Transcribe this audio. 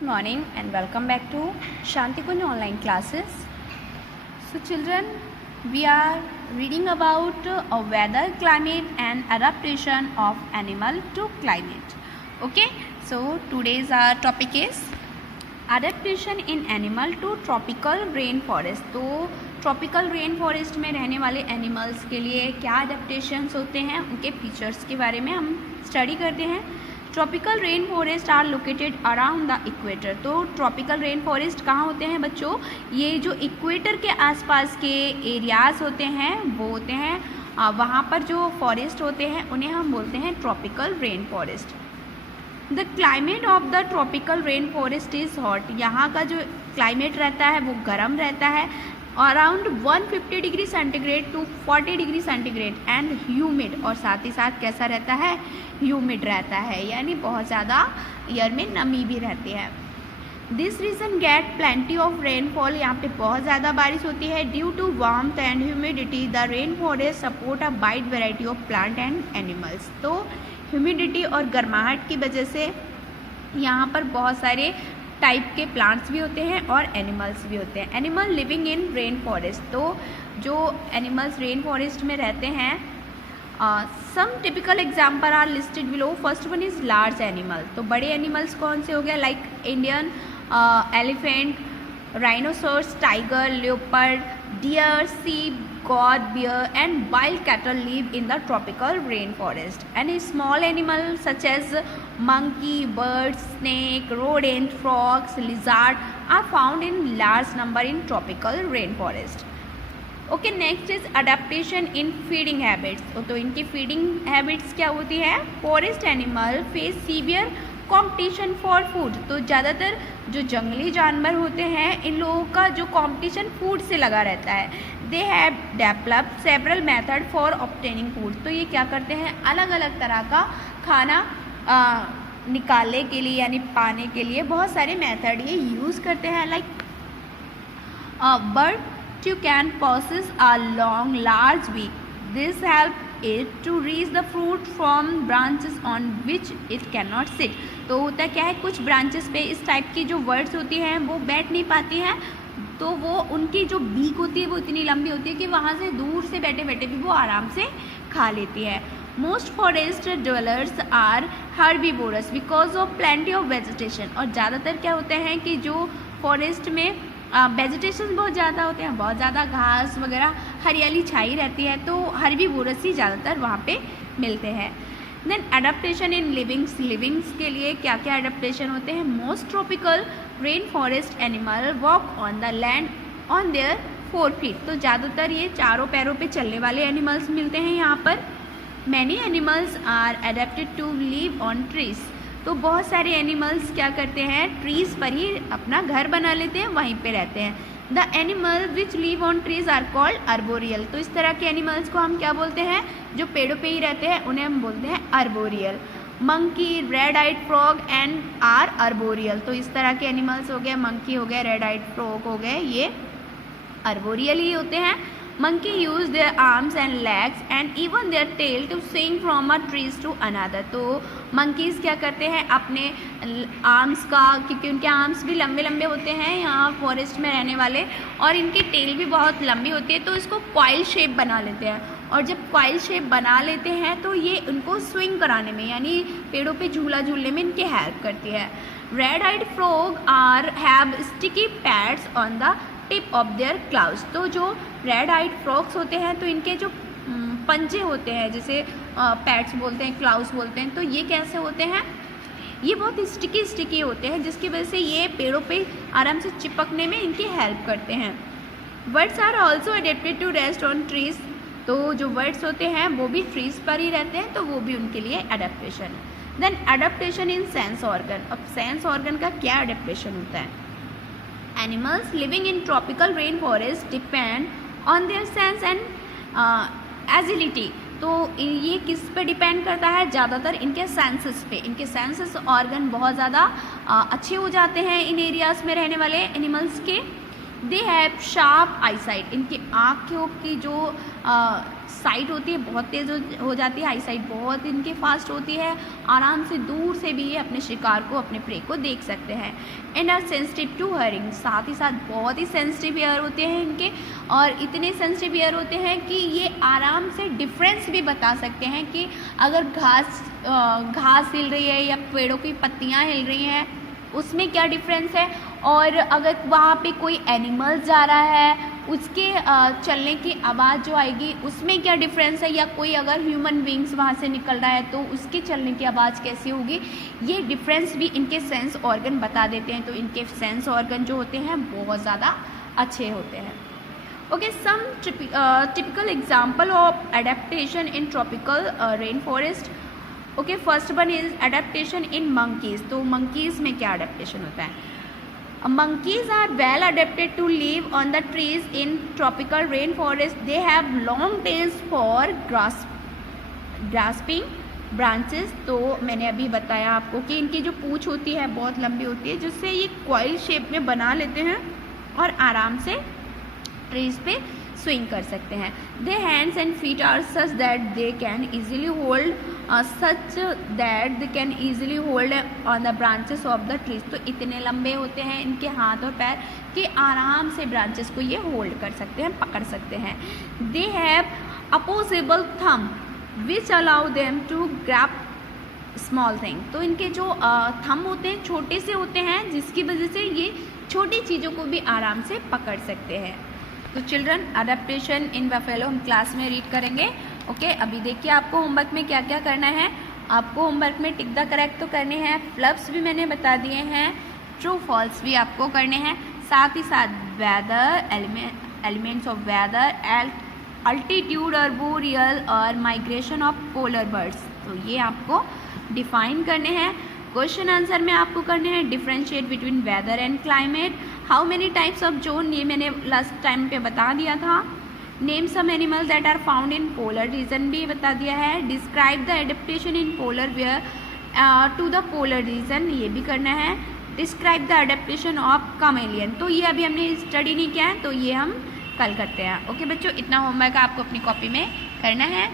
Good morning and welcome back to Shanti Kunj online classes. So children, we are reading about weather, climate and adaptation of animal to climate. Okay, so today's our topic is adaptation in animal to tropical rainforest. तो tropical rain forest में रहने वाले animals के लिए क्या adaptations होते हैं, उनके फीचर्स के बारे में हम स्टडी करते हैं. Tropical rain forest are located around the equator. तो ट्रॉपिकल रेन फॉरेस्ट कहाँ होते हैं बच्चों? ये जो इक्वेटर के आसपास के एरियाज़ होते हैं वो होते हैं, वहाँ पर जो फॉरेस्ट होते हैं उन्हें हम बोलते हैं tropical rain forest. The climate of the tropical rain forest is hot. यहाँ का जो क्लाइमेट रहता है वो गर्म रहता है, around 150 degree centigrade to 40 degree centigrade and humid. और साथ ही साथ कैसा रहता है? ह्यूमिड रहता है, यानी बहुत ज़्यादा ईयर में नमी भी रहती है. This region get plenty of rainfall. यहाँ पे बहुत ज़्यादा बारिश होती है. Due to warmth and humidity the rain forest support a wide variety of plant and animals. तो ह्यूमिडिटी और गर्माहट की वजह से यहाँ पर बहुत सारे टाइप के प्लांट्स भी होते हैं और एनिमल्स भी होते हैं. Animal living in rain forest. तो जो एनिमल्स रेन फॉरेस्ट में रहते हैं, some typical example are listed below. First one is large animal. तो बड़े एनिमल्स कौन से हो गए? Like Indian elephant, rhinoceros, tiger, leopard, deer, sheep, goat, bear and wild cattle live in the tropical rainforest. And small animals such as monkey, birds, snake, rodent, frogs, lizard are found in large number in tropical rainforest. Okay, next is adaptation in feeding habits. तो इनकी feeding habits क्या होती है? Forest animal face severe competition for food. तो ज़्यादातर जो जंगली जानवर होते हैं इन लोगों का जो कंपटीशन फूड से लगा रहता है. They have developed several method for obtaining food. तो ये क्या करते हैं? अलग अलग तरह का खाना निकालने के लिए यानी पाने के लिए बहुत सारे मेथड ये यूज़ करते हैं. Like bird you can process a long large beak. This help it to reach the fruit from branches on which it cannot sit. तो होता क्या है, कुछ ब्रांचेस पे इस टाइप की जो वर्ड्स होती हैं वो बैठ नहीं पाती हैं, तो वो उनकी जो बीक होती है वो इतनी लंबी होती है कि वहाँ से दूर से बैठे बैठे भी वो आराम से खा लेती है. Most forest dwellers are herbivorous because of plenty of vegetation. और ज़्यादातर क्या होते हैं कि जो फॉरेस्ट में वेजिटेशन बहुत ज़्यादा होते हैं, बहुत ज़्यादा घास वगैरह हरियाली छाई रहती है, तो हर्बीवोरस ही ज़्यादातर वहाँ पे मिलते हैं. देन एडाप्टेशन इन लिविंग्स के लिए क्या क्या एडाप्टेशन होते हैं? Most tropical rain forest animal walk on the land on their 4 feet. तो ज़्यादातर ये चारों पैरों पे चलने वाले एनिमल्स मिलते हैं यहाँ पर. Many animals are adapted to live on trees. तो बहुत सारे एनिमल्स क्या करते हैं? ट्रीज़ पर ही अपना घर बना लेते हैं, वहीं पे रहते हैं. The animal which live on trees are called arboreal. तो इस तरह के एनिमल्स को हम क्या बोलते हैं? जो पेड़ों पे ही रहते हैं उन्हें हम बोलते हैं arboreal. Monkey, red eyed frog and are arboreal. तो इस तरह के एनिमल्स हो गए, मंकी हो गए, रेड आइड फ्रॉग हो गए, ये अर्बोरियल ही होते हैं. Monkey use their arms and legs and even their tail to swing from a trees to another. तो monkeys क्या करते हैं? अपने आर्म्स का, क्योंकि उनके आर्म्स भी लंबे लंबे होते हैं यहाँ फॉरेस्ट में रहने वाले, और इनकी टेल भी बहुत लंबी होती है, तो इसको कॉइल शेप बना लेते हैं. और जब कॉइल शेप बना लेते हैं तो ये उनको स्विंग कराने में यानी पेड़ों पे झूला झूलने में इनकी हेल्प करती है. Red eyed frog are have sticky pads on the tip of their claws. तो जो रेड आइड फ्रॉग्स होते हैं तो इनके जो पंजे होते हैं, जैसे पैड्स बोलते हैं, क्लाउज बोलते हैं, तो ये कैसे होते हैं? ये बहुत स्टिकी होते हैं, जिसकी वजह से ये पेड़ों पे आराम से चिपकने में इनकी हेल्प करते हैं. Birds are also adapted to rest on trees. तो जो बर्ड्स होते हैं वो भी ट्रीज पर ही रहते हैं, तो वो भी उनके लिए अडेप्टेशन है. Then adaptation in sense organ. अब सेंस ऑर्गन का क्या अडेप्टेशन होता है? Animals living in tropical rainforest depend on their sense and agility. तो ये किस पे डिपेंड करता है? ज़्यादातर इनके सेंसेस पे. इनके सेंसेस ऑर्गन बहुत ज़्यादा अच्छे हो जाते हैं इन एरियाज़ में रहने वाले एनिमल्स के. They have sharp eyesight. इनकी आँखों की जो साइट होती है बहुत तेज़ हो जाती है, आई साइट बहुत इनके फास्ट होती है, आराम से दूर से भी ये अपने शिकार को, अपने प्रे को देख सकते हैं। And are sensitive to hearing, साथ ही साथ बहुत ही सेंसिटिव ईयर होते हैं इनके, और इतने सेंसिटिव ईयर होते हैं कि ये आराम से डिफरेंस भी बता सकते हैं कि अगर घास हिल रही है या पेड़ों की पत्तियाँ हिल रही हैं उसमें क्या डिफरेंस है, और अगर वहाँ पे कोई एनिमल जा रहा है उसके चलने की आवाज़ जो आएगी उसमें क्या डिफरेंस है, या कोई अगर ह्यूमन बींग्स वहाँ से निकल रहा है तो उसके चलने की आवाज़ कैसी होगी, ये डिफरेंस भी इनके सेंस ऑर्गन बता देते हैं। तो इनके सेंस ऑर्गन जो होते हैं बहुत ज़्यादा अच्छे होते हैं। Okay, some typical example of adaptation in tropical rain forest. Okay, first one is adaptation in monkeys. तो मंकीज़ में क्या एडेप्टेशन होता है? Monkeys are well adapted to live on the trees in tropical rainforest. They have long tails for grasping branches. तो मैंने अभी बताया आपको कि इनकी जो पूँछ होती है बहुत लंबी होती है, जिससे ये कॉइल शेप में बना लेते हैं और आराम से ट्रीज पे स्विंग कर सकते हैं। They hands and feet are such that they can easily hold on the branches of the trees. तो इतने लंबे होते हैं इनके हाथ और पैर कि आराम से ब्रांचेस को ये होल्ड कर सकते हैं, पकड़ सकते हैं। They have opposable thumb which allow them to grab small thing. तो इनके जो थंब होते हैं छोटे से होते हैं, जिसकी वजह से ये छोटी चीज़ों को भी आराम से पकड़ सकते हैं। तो चिल्ड्रन, अडेप्टेशन इन बफेलो हम क्लास में रीड करेंगे। ओके, अभी देखिए आपको होमवर्क में क्या क्या करना है। आपको होमवर्क में टिक द करेक्ट तो करने हैं, फ्लप्स भी मैंने बता दिए हैं, ट्रू फॉल्स भी आपको करने हैं, साथ ही साथ weather, elements of weather, altitude, arboreal और माइग्रेशन ऑफ पोलर बर्ड्स। तो ये आपको डिफाइन करने हैं। क्वेश्चन आंसर में आपको करने हैं differentiate between weather and climate. How many types of zone, ये मैंने लास्ट टाइम पे बता दिया था। Name some animal that are found in polar region भी बता दिया है। Describe the adaptation in polar where to the polar region, ये भी करना है। Describe the adaptation of chameleon, तो ये अभी हमने स्टडी नहीं किया है, तो ये हम कल करते हैं। ओके बच्चों, इतना होमवर्क आपको अपनी कॉपी में करना है।